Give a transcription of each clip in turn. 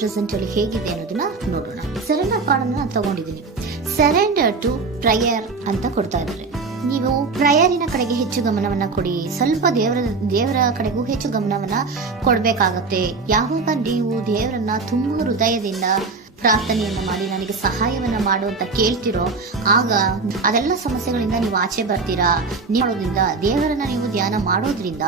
Present ಅಲ್ಲಿ ಹೇಗಿದೆ ಅನ್ನೋದನ್ನ ನೋಡೋಣ. ಸರೆಂಡರ್ ಕಾರ್ಡ್ ಅನ್ನ ನಾನು ತಗೊಂಡಿದ್ದೀನಿ. ಸರೆಂಡರ್ ಟು ಪ್ರಯರ್ ಅಂತ ಕೊಡ್ತಾ ಇದ್ದಾರೆ. ನೀವು ಪ್ರಯರಿನ ಕಡೆಗೆ ಹೆಚ್ಚು ಗಮನವನ್ನ ಕೊಡಿ, ಸ್ವಲ್ಪ ದೇವರ ಕಡೆಗೂ ಹೆಚ್ಚು ಗಮನವನ್ನ ಕೊಡ್ಬೇಕಾಗತ್ತೆ. ಯಾವಾಗ ನೀವು ದೇವರನ್ನ ತುಂಬಾ ಹೃದಯದಿಂದ ಪ್ರಾರ್ಥನೆಯನ್ನ ಮಾಡಿ ನನಗೆ ಸಹಾಯವನ್ನ ಮಾಡು ಅಂತ ಕೇಳ್ತಿರೋ, ಆಗ ಅದೆಲ್ಲ ಸಮಸ್ಯೆಗಳಿಂದ ನೀವು ಆಚೆ ಬರ್ತೀರಾ. ಮಾಡೋದ್ರಿಂದ, ದೇವರನ್ನ ನೀವು ಧ್ಯಾನ ಮಾಡೋದ್ರಿಂದ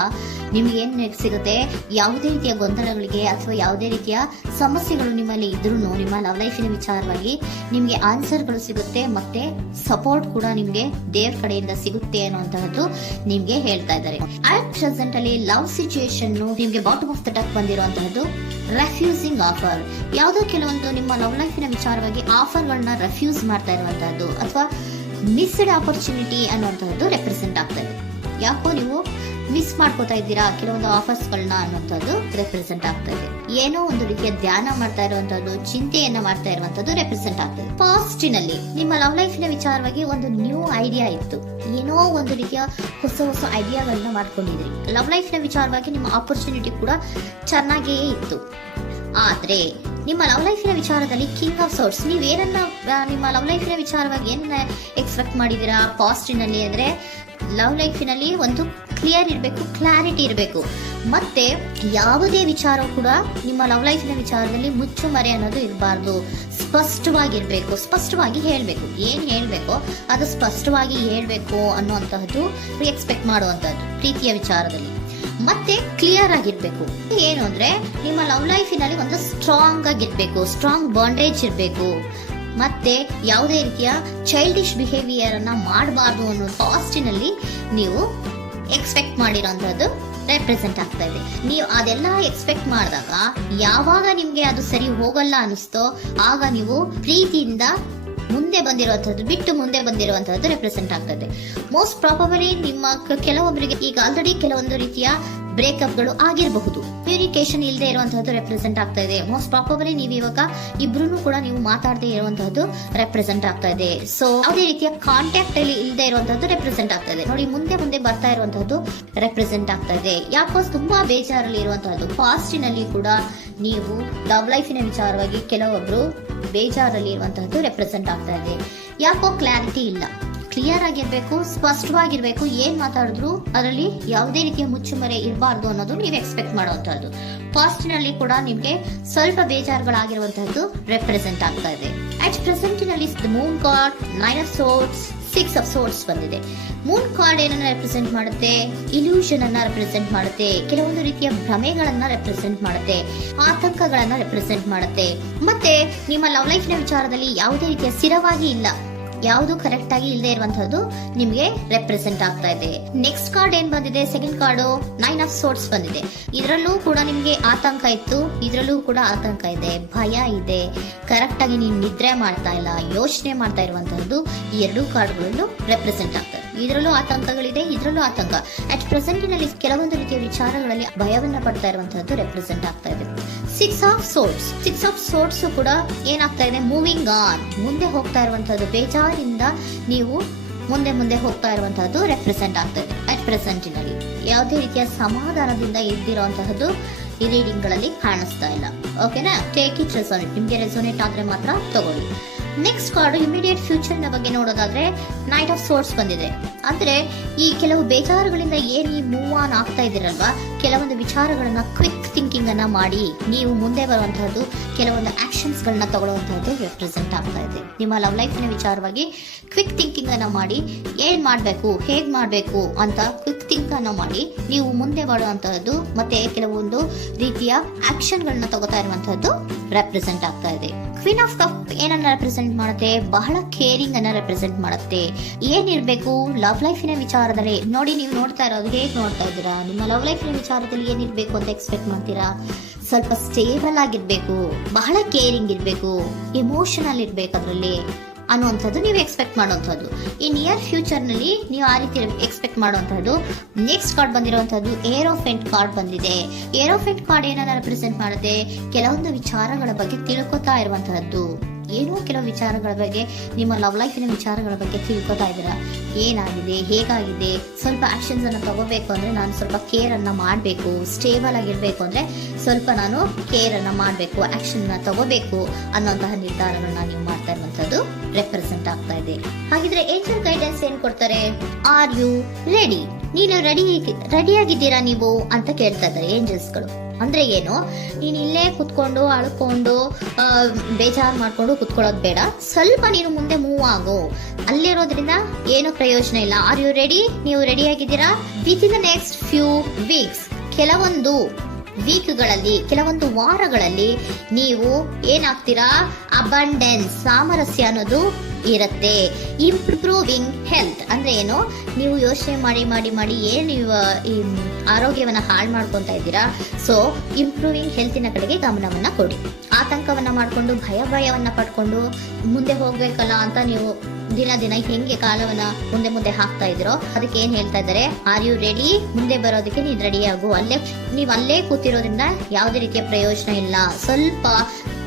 ನಿಮ್ಗೆ ಏನ್ ಸಿಗುತ್ತೆ, ಯಾವುದೇ ರೀತಿಯ ಗೊಂದಲಗಳಿಗೆ ಅಥವಾ ಯಾವುದೇ ರೀತಿಯ ಸಮಸ್ಯೆಗಳು ನಿಮ್ಮಲ್ಲಿ ಇದ್ರೂ ನಿಮ್ಮ ಲವ್ ಲೈಫಿನ ವಿಚಾರವಾಗಿ ನಿಮ್ಗೆ ಆನ್ಸರ್ಗಳು ಸಿಗುತ್ತೆ, ಮತ್ತೆ ಸಪೋರ್ಟ್ ಕೂಡ ನಿಮ್ಗೆ ದೇವ್ರ ಕಡೆಯಿಂದ ಸಿಗುತ್ತೆ ಅನ್ನುವಂತಹದ್ದು ನಿಮ್ಗೆ ಹೇಳ್ತಾ ಇದ್ದಾರೆ. ಅಟ್ ಪ್ರೆಸೆಂಟ್ ಅಲ್ಲಿ ಲವ್ ಸಿಚುಯೇಷನ್ ನಿಮ್ಗೆ ಬಾಟಮ್ ಆಫ್ ದ ಡಕ್ ಬಂದಿರುವಂತಹದ್ದು ರೆಫ್ಯೂಸಿಂಗ್ ಆಫರ್. ಯಾವುದೋ ಕೆಲವೊಂದು ನಿಮ್ಮ ಲವ್ ಲೈಫಿನ ವಿಚಾರವಾಗಿ ಆಫರ್ಗಳನ್ನ ರೆಫ್ಯೂಸ್ ಮಾಡ್ತಾ ಇರುವಂತಹದ್ದು ಅಥವಾ ಮಿಸ್ಡ್ ಆಪರ್ಚುನಿಟಿ ಅನ್ನುವಂತಹದ್ದು ರೆಪ್ರೆಸೆಂಟ್ ಆಗ್ತಾ ಇದೆ. ಯಾಕೋ ನೀವು ಮಿಸ್ ಮಾಡ್ಕೋತಾ ಇದ್ದೀರಾ ಕೆಲವೊಂದು ಆಫರ್ಸ್ ಗಳನ್ನ ಅನ್ನುವಂಥದ್ದು ರೆಪ್ರೆಸೆಂಟ್ ಆಗ್ತಾ ಇದೆ. ಏನೋ ಒಂದು ರೀತಿಯ ಧ್ಯಾನ ಮಾಡ್ತಾ ಇರುವಂತದ್ದು, ಚಿಂತೆಯನ್ನ ಮಾಡ್ತಾ ಇರುವಂತದ್ದು ರೆಪ್ರೆಸೆಂಟ್ ಆಗ್ತಾ ಇದೆ. ಪಾಸ್ಟಿನಲ್ಲಿ ನಿಮ್ಮ ಲವ್ ಲೈಫಿನ ವಿಚಾರವಾಗಿ ಒಂದು ನ್ಯೂ ಐಡಿಯಾ ಇತ್ತು, ಏನೋ ಒಂದು ರೀತಿಯ ಹೊಸ ಹೊಸ ಐಡಿಯಾಗಳನ್ನ ಮಾಡ್ಕೊಂಡಿದ್ರಿ. ಲವ್ ಲೈಫಿನ ವಿಚಾರವಾಗಿ ನಿಮ್ಮ ಆಪರ್ಚುನಿಟಿ ಕೂಡ ಚೆನ್ನಾಗಿಯೇ ಇತ್ತು. ಆದ್ರೆ ನಿಮ್ಮ ಲವ್ ಲೈಫಿನ ವಿಚಾರದಲ್ಲಿ ಕಿಂಗ್ ಆಫ್ ಸೋರ್ಸ್, ನೀವೇನನ್ನ ನಿಮ್ಮ ಲವ್ ಲೈಫಿನ ವಿಚಾರವಾಗಿ ಏನನ್ನ ಎಕ್ಸ್ಪೆಕ್ಟ್ ಮಾಡಿದೀರಾ ಪಾಸ್ಟಿನಲ್ಲಿ ಅಂದ್ರೆ, ಲವ್ ಲೈಫಿನಲ್ಲಿ ಒಂದು ಕ್ಲಿಯರ್ ಇರಬೇಕು, ಕ್ಲಾರಿಟಿ ಇರಬೇಕು, ಮತ್ತೆ ಯಾವುದೇ ವಿಚಾರ ಕೂಡ ನಿಮ್ಮ ಲವ್ ಲೈಫಿನ ವಿಚಾರದಲ್ಲಿ ಮುಚ್ಚುಮರೆ ಅನ್ನೋದು ಇರಬಾರ್ದು. ಸ್ಪಷ್ಟವಾಗಿರ್ಬೇಕು, ಸ್ಪಷ್ಟವಾಗಿ ಹೇಳ್ಬೇಕು, ಏನ್ ಹೇಳ್ಬೇಕೋ ಅದು ಸ್ಪಷ್ಟವಾಗಿ ಹೇಳ್ಬೇಕು ಅನ್ನುವಂತಹದ್ದು ಎಕ್ಸ್ಪೆಕ್ಟ್ ಮಾಡುವಂತಹದ್ದು ಪ್ರೀತಿಯ ವಿಚಾರದಲ್ಲಿ. ಮತ್ತೆ ಕ್ಲಿಯರ್ ಆಗಿರ್ಬೇಕು. ಏನು ಅಂದ್ರೆ ನಿಮ್ಮ ಲವ್ ಲೈಫಿನಲ್ಲಿ ಒಂದು ಸ್ಟ್ರಾಂಗ್ ಆಗಿರ್ಬೇಕು, ಸ್ಟ್ರಾಂಗ್ ಬಾಂಡೇಜ್ ಇರಬೇಕು, ಮತ್ತೆ ಯಾವುದೇ ರೀತಿಯ ಚೈಲ್ಡಿಶ್ ಬಿಹೇವಿಯರ್ ಅನ್ನ ಮಾಡಬಾರ್ದು ಅನ್ನೋ ಪಾಸ್ಟಿನಲ್ಲಿ ನೀವು ಎಕ್ಸ್ಪೆಕ್ಟ್ ಮಾಡಿರೋಂಥದ್ದು ರೆಪ್ರೆಸೆಂಟ್ ಆಗ್ತಾ ಇದೆ. ನೀವು ಅದೆಲ್ಲ ಎಕ್ಸ್ಪೆಕ್ಟ್ ಮಾಡಿದಾಗ ಯಾವಾಗ ನಿಮ್ಗೆ ಅದು ಸರಿ ಹೋಗಲ್ಲ ಅನಿಸ್ತೋ ಆಗ ನೀವು ಪ್ರೀತಿಯಿಂದ ಮುಂದೆ ಬಂದಿರುವಂತಹದ್ದು ಬಿಟ್ಟು ಮುಂದೆ ಬಂದಿರುವಂತಹದ್ದು ರೆಪ್ರೆಸೆಂಟ್ ಆಗ್ತದೆ. ಮೋಸ್ಟ್ ಪ್ರಾಬಬಲಿ ನಿಮ್ಮ ಕೆಲವೊಬ್ಬರಿಗೆ ಈಗ ಆಲ್ರೆಡಿ ಕೆಲವೊಂದು ರೀತಿಯ ಬ್ರೇಕಪ್ ಗಳು ಆಗಿರಬಹುದು, ಕಮ್ಯುನಿಕೇಶನ್ ಇಲ್ಲದೆ ಇರುವಂತಹದ್ದು ರೆಪ್ರೆಸೆಂಟ್ ಆಗ್ತಾ ಇದೆ. ಮೋಸ್ಟ್ ಪ್ರಾಬಬಲಿ ನೀವು ಇವಾಗ ಇಬ್ರು ಕೂಡ ನೀವು ಮಾತಾಡದೆ ಇರುವಂತಹದ್ದು ರೆಪ್ರೆಸೆಂಟ್ ಆಗ್ತಾ ಇದೆ. ಸೊ ಯಾವುದೇ ರೀತಿಯ ಕಾಂಟ್ಯಾಕ್ಟ್ ಅಲ್ಲಿ ಇಲ್ಲದೆ ಇರುವಂತಹದ್ದು ರೆಪ್ರೆಸೆಂಟ್ ಆಗ್ತಾ ಇದೆ. ನೋಡಿ, ಮುಂದೆ ಮುಂದೆ ಬರ್ತಾ ಇರುವಂತಹದ್ದು ರೆಪ್ರೆಸೆಂಟ್ ಆಗ್ತಾ ಇದೆ. ಯಾಕೋ ತುಂಬಾ ಬೇಜಾರಲ್ಲಿ ಇರುವಂತಹದ್ದು. ಪಾಸ್ಟಿನಲ್ಲಿ ಕೂಡ ನೀವು ಲವ್ ಲೈಫಿನ ವಿಚಾರವಾಗಿ ಕೆಲವೊಬ್ರು ಬೇಜಾರಲ್ಲಿ ಇರುವಂತಹದ್ದು ರೆಪ್ರೆಸೆಂಟ್ ಆಗ್ತಾ ಇದೆ. ಯಾಕೋ ಕ್ಲಾರಿಟಿ ಇಲ್ಲ, ಕ್ಲಿಯರ್ ಆಗಿರ್ಬೇಕು, ಸ್ಪಷ್ಟವಾಗಿರ್ಬೇಕು, ಏನ್ ಮಾತಾಡಿದ್ರು ಅದರಲ್ಲಿ ಯಾವುದೇ ರೀತಿಯ ಮುಚ್ಚುಮರೆ ಇರಬಾರ್ದು ಅನ್ನೋದು ನೀವು ಎಕ್ಸ್ಪೆಕ್ಟ್ ಮಾಡುವಂತಹದ್ದು. ಪಾಸ್ಟಿನಲ್ಲಿ ಕೂಡ ನಿಮ್ಗೆ ಸ್ವಲ್ಪ ಬೇಜಾರುಗಳಾಗಿರುವಂತಹದ್ದು ರೆಪ್ರೆಸೆಂಟ್ ಆಗ್ತಾ ಇದೆ. ಅಟ್ ಪ್ರೆಸೆಂಟಿನಲ್ಲಿ moon card, 9 of swords, 6 of swords ಬಂದಿದೆ. ಮೂನ್ ಕಾರ್ಡ್ ಏನನ್ನ ರೆಪ್ರೆಸೆಂಟ್ ಮಾಡುತ್ತೆ? ಇಲ್ಯೂಷನ್ ಅನ್ನ ರೆಪ್ರೆಸೆಂಟ್ ಮಾಡುತ್ತೆ, ಕೆಲವೊಂದು ರೀತಿಯ ಭ್ರಮೆಗಳನ್ನ ರೆಪ್ರೆಸೆಂಟ್ ಮಾಡುತ್ತೆ, ಆತಂಕಗಳನ್ನ ರೆಪ್ರೆಸೆಂಟ್ ಮಾಡುತ್ತೆ. ಮತ್ತೆ ನಿಮ್ಮ ಲವ್ ಲೈಫಿನ ವಿಚಾರದಲ್ಲಿ ಯಾವುದೇ ರೀತಿಯ ಸ್ಥಿರವಾಗಿ ಇಲ್ಲ, ಯಾವುದು ಕರೆಕ್ಟ್ ಆಗಿ ಇಲ್ಲದೆ ಇರುವಂತಹದ್ದು ನಿಮ್ಗೆ ರೆಪ್ರೆಸೆಂಟ್ ಆಗ್ತಾ ಇದೆ. ನೆಕ್ಸ್ಟ್ ಕಾರ್ಡ್ ಏನ್ ಬಂದಿದೆ? ಸೆಕೆಂಡ್ ಕಾರ್ಡ್ 9 ಆಫ್ ಸೋರ್ಡ್ಸ್ ಬಂದಿದೆ. ಇದರಲ್ಲೂ ಕೂಡ ನಿಮ್ಗೆ ಆತಂಕ ಇತ್ತು, ಇದರಲ್ಲೂ ಕೂಡ ಆತಂಕ ಇದೆ, ಭಯ ಇದೆ, ಕರೆಕ್ಟ್ ಆಗಿ ನೀವು ನಿದ್ರೆ ಮಾಡ್ತಾ ಇಲ್ಲ, ಯೋಚನೆ ಮಾಡ್ತಾ ಇರುವಂತಹದ್ದು ಈ ಎರಡೂ ಕಾರ್ಡ್ಗಳಲ್ಲೂ ರೆಪ್ರೆಸೆಂಟ್ ಆಗ್ತದೆ. ಇದರಲ್ಲೂ ಆತಂಕಗಳಿದೆ, ಇದರಲ್ಲೂ ಆತಂಕ. ಅಟ್ ಪ್ರೆಸೆಂಟಿನಲ್ಲಿ ಕೆಲವೊಂದು ರೀತಿಯ ವಿಚಾರಗಳಲ್ಲಿ ಭಯವನ್ನ ಪಡ್ತಾ ಇರುವಂತಹದ್ದು ರೆಪ್ರೆಸೆಂಟ್ ಆಗ್ತಾ ಇದೆ. 6 ಆಫ್ ಸೋರ್ಡ್ಸ್ ಕೂಡ ಏನಾಗ್ತಾ ಇದೆ? ಮೂವಿಂಗ್ ಆನ್, ಮುಂದೆ ಹೋಗ್ತಾ ಇರುವಂತಹದ್ದು, ಬೇಜಾರಿಂದ ನೀವು ಮುಂದೆ ಮುಂದೆ ಹೋಗ್ತಾ ಇರುವಂತಹದ್ದು ರೆಪ್ರೆಸೆಂಟ್ ಆಗ್ತಾ ಇದೆ. ಅಟ್ ಪ್ರೆಸೆಂಟಿನಲ್ಲಿ ಯಾವುದೇ ರೀತಿಯ ಸಮಾಧಾನದಿಂದ ಇದ್ದಿರುವಂತಹದ್ದು ಈ ರೀಡಿಂಗ್ ಗಳಲ್ಲಿ ಕಾಣಿಸ್ತಾ ಇಲ್ಲ. ಓಕೆನಾ? ಟೇಕ್ ಇಟ್ ರೆಸೋನೇಟ್, ನಿಮ್ಗೆ ರೆಸೋನೇಟ್ ಆದ್ರೆ ಮಾತ್ರ ತಗೊಳ್ಳಿ. ನೆಕ್ಸ್ಟ್ ಕಾರ್ಡ್ ಇಮಿಡಿಯೇಟ್ ಫ್ಯೂಚರ್ ನ ಬಗ್ಗೆ ನೋಡೋದಾದ್ರೆ ನೈಟ್ ಆಫ್ ಸೋರ್ಡ್ಸ್ ಬಂದಿದೆ. ಅಂದ್ರೆ ಈ ಕೆಲವು ಬೇಜಾರುಗಳಿಂದ ಏನ್ ನೀವು ಮೂವ್ ಆನ್ ಆಗ್ತಾ ಇದ್ದೀರಲ್ವಾ, ಕೆಲವೊಂದು ವಿಚಾರಗಳನ್ನ ಕ್ವಿಕ್ ಥಿಂಕಿಂಗ್ ಅನ್ನ ಮಾಡಿ ನೀವು ಮುಂದೆ ಬರುವಂತಹದ್ದು, ಕೆಲವೊಂದು ಆಕ್ಷನ್ಸ್ ಗಳನ್ನ ತಗೊಳ್ಳುವಂತಹದ್ದು ರೆಪ್ರೆಸೆಂಟ್ ಆಗ್ತಾ ಇದೆ. ನಿಮ್ಮ ಲವ್ ಲೈಫಿನ ವಿಚಾರವಾಗಿ ಕ್ವಿಕ್ ಥಿಂಕಿಂಗ್ ಅನ್ನ ಮಾಡಿ ಏನ್ ಮಾಡ್ಬೇಕು, ಹೇಗ್ ಮಾಡ್ಬೇಕು ಅಂತ ಕ್ವಿಕ್ ಥಿಂಕ್ ಅನ್ನ ಮಾಡಿ ನೀವು ಮುಂದೆ ಬರುವಂತಹದ್ದು, ಮತ್ತೆ ಕೆಲವೊಂದು ರೀತಿಯ ಆಕ್ಷನ್ ಗಳನ್ನ ತಗೋತಾ ಇರುವಂತಹದ್ದು ರೆಪ್ರೆಸೆಂಟ್ ಆಗ್ತಾ ಇದೆ. ಕ್ವೀನ್ ಆಫ್ ಕಪ್ ಏನನ್ನ ರೆಪ್ರೆಸೆಂಟ್ ಮಾಡುತ್ತೆ? ಬಹಳ ಕೇರಿಂಗ್ ಅನ್ನ ರೆಪ್ರೆಸೆಂಟ್ ಮಾಡುತ್ತೆ. ಏನಿರ್ಬೇಕು ಲವ್ ಲೈಫಿನ ವಿಚಾರದಲ್ಲಿ? ನೋಡಿ, ನೀವು ನೋಡ್ತಾ ಇರೋದು ಹೇಗ್ ನೋಡ್ತಾ ಇದ್ದೀರಾ? ನಿಮ್ಮ ಲವ್ ಲೈಫಿನ ವಿಚಾರದಲ್ಲಿ ಏನಿರ್ಬೇಕು ಅಂತ ಎಕ್ಸ್ಪೆಕ್ಟ್ ಮಾಡ್ತೀರಾ? ಸ್ವಲ್ಪ ಸ್ಟೇಬಲ್ ಆಗಿರ್ಬೇಕು, ಬಹಳ ಕೇರಿಂಗ್ ಇರ್ಬೇಕು, ಎಮೋಷನಲ್ ಇರ್ಬೇಕು ಅದರಲ್ಲಿ ಅನ್ನುವಂಥದ್ದು ನೀವು ಎಕ್ಸ್ಪೆಕ್ಟ್ ಮಾಡುವಂಥದ್ದು. ಈ ನಿಯರ್ ಫ್ಯೂಚರ್ ನಲ್ಲಿ ನೀವು ಆ ರೀತಿ ಎಕ್ಸ್ಪೆಕ್ಟ್ ಮಾಡುವಂತಹದ್ದು. ನೆಕ್ಸ್ಟ್ ಕಾರ್ಡ್ ಬಂದಿರುವಂತಹದ್ದು ಏರೋಫೆಂಟ್ ಕಾರ್ಡ್ ಬಂದಿದೆ. ಏರೋಫೆಂಟ್ ಕಾರ್ಡ್ ಏನನ್ನ ರೆಪ್ರೆಸೆಂಟ್ ಮಾಡುತ್ತೆ? ಕೆಲವೊಂದು ವಿಚಾರಗಳ ಬಗ್ಗೆ ತಿಳ್ಕೊತಾ ಇರುವಂತಹದ್ದು, ಏನೋ ಕೆಲವು ವಿಚಾರಗಳ ಬಗ್ಗೆ, ನಿಮ್ಮ ಲವ್ ಲೈಫಿನ ವಿಚಾರಗಳ ಬಗ್ಗೆ ತಿಳ್ಕೊತಾ ಇದ್ದೀರಾ. ಏನಾಗಿದೆ, ಹೇಗಾಗಿದೆ, ಸ್ವಲ್ಪ ಆಕ್ಷನ್ಸ್ ಅನ್ನು ತಗೋಬೇಕು ಅಂದ್ರೆ ನಾನು ಸ್ವಲ್ಪ ಕೇರ್ ಅನ್ನ ಮಾಡಬೇಕು, ಸ್ಟೇಬಲ್ ಆಗಿರ್ಬೇಕು ಅಂದ್ರೆ ಸ್ವಲ್ಪ ನಾನು ಕೇರ್ ಅನ್ನ ಮಾಡಬೇಕು, ಆಕ್ಷನ್ ನ ತಗೋಬೇಕು ಅನ್ನೋಂತಹ ನಿರ್ಧಾರಗಳನ್ನ ನೀವು ಮಾಡ್ತಾ ಇರುವಂತದ್ದು ರೆಪ್ರೆಸೆಂಟ್ ಆಗ್ತಾ ಇದೆ. ಹಾಗಿದ್ರೆ ಏಂಜಲ್ ಗೈಡೆನ್ಸ್ ಏನ್ ಕೊಡ್ತಾರೆ? Are you ready? ನೀನು ರೆಡಿಯಾಗಿದ್ದೀರಾ ನೀವು ಅಂತ ಕೇಳ್ತಾ ಇದ್ದಾರೆ ಏಂಜಲ್ಸ್ಗಳು. ಅಂದ್ರೆ ಏನು, ನೀನು ಇಲ್ಲೇ ಕುತ್ಕೊಂಡು ಅಳ್ಕೊಂಡು ಬೇಜಾರು ಮಾಡ್ಕೊಂಡು ಕುತ್ಕೊಳ್ಳೋದು ಬೇಡ, ಸ್ವಲ್ಪ ನೀನು ಮುಂದೆ ಮೂವ್ ಆಗೋ. ಅಲ್ಲಿರೋದ್ರಿಂದ ಏನು ಪ್ರಯೋಜನ ಇಲ್ಲ. Are you ready? ನೀವು ರೆಡಿಯಾಗಿದ್ದೀರಾ? Within the next few weeks, ಕೆಲವೊಂದು ವೀಕ್ಗಳಲ್ಲಿ, ಕೆಲವೊಂದು ವಾರಗಳಲ್ಲಿ ನೀವು ಏನಾಗ್ತೀರಾ? ಅಬಂಡೆನ್ಸ್, ಸಾಮರಸ್ಯ ಅನ್ನೋದು ಇರುತ್ತೆ. ಇಂಪ್ರೂವಿಂಗ್ ಹೆಲ್ತ್ ಅಂದ್ರೆ ಏನು, ನೀವು ಯೋಚನೆ ಮಾಡಿ ಮಾಡಿ ಮಾಡಿ ಏನು ನೀವು ಈ ಆರೋಗ್ಯವನ್ನ ಹಾಳು ಮಾಡ್ಕೊಂತ ಇದ್ದೀರಾ. ಸೊ ಇಂಪ್ರೂವಿಂಗ್ ಹೆಲ್ತಿನ ಕಡೆಗೆ ಗಮನವನ್ನ ಕೊಡಿ. ಆತಂಕವನ್ನ ಮಾಡ್ಕೊಂಡು ಭಯವನ್ನ ಪಡ್ಕೊಂಡು ಮುಂದೆ ಹೋಗ್ಬೇಕಲ್ಲ ಅಂತ ನೀವು ದಿನ ಹೆಂಗೆ ಕಾಲವನ್ನ ಮುಂದೆ ಹಾಕ್ತಾ ಇದ್ರೋ, ಅದಕ್ಕೆ ಏನ್ ಹೇಳ್ತಾ ಇದ್ದಾರೆ? Are you ready? ಮುಂದೆ ಬರೋದಕ್ಕೆ ನೀನ್ ರೆಡಿ ಆಗು. ಅಲ್ಲೇ ಕೂತಿರೋದ್ರಿಂದ ಯಾವುದೇ ರೀತಿಯ ಪ್ರಯೋಜನ ಇಲ್ಲ. ಸ್ವಲ್ಪ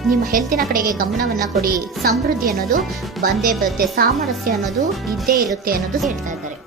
ನಿಮ್ಮ ಹೆಲ್ತಿನ ಕಡೆಗೆ ಗಮನವನ್ನ ಕೊಡಿ. ಸಮೃದ್ಧಿ ಅನ್ನೋದು ಬಂದೇ ಬರುತ್ತೆ, ಸಾಮರಸ್ಯ ಅನ್ನೋದು ಇದ್ದೇ ಇರುತ್ತೆ ಅನ್ನೋದು ಹೇಳ್ತಾ ಇದ್ದಾರೆ.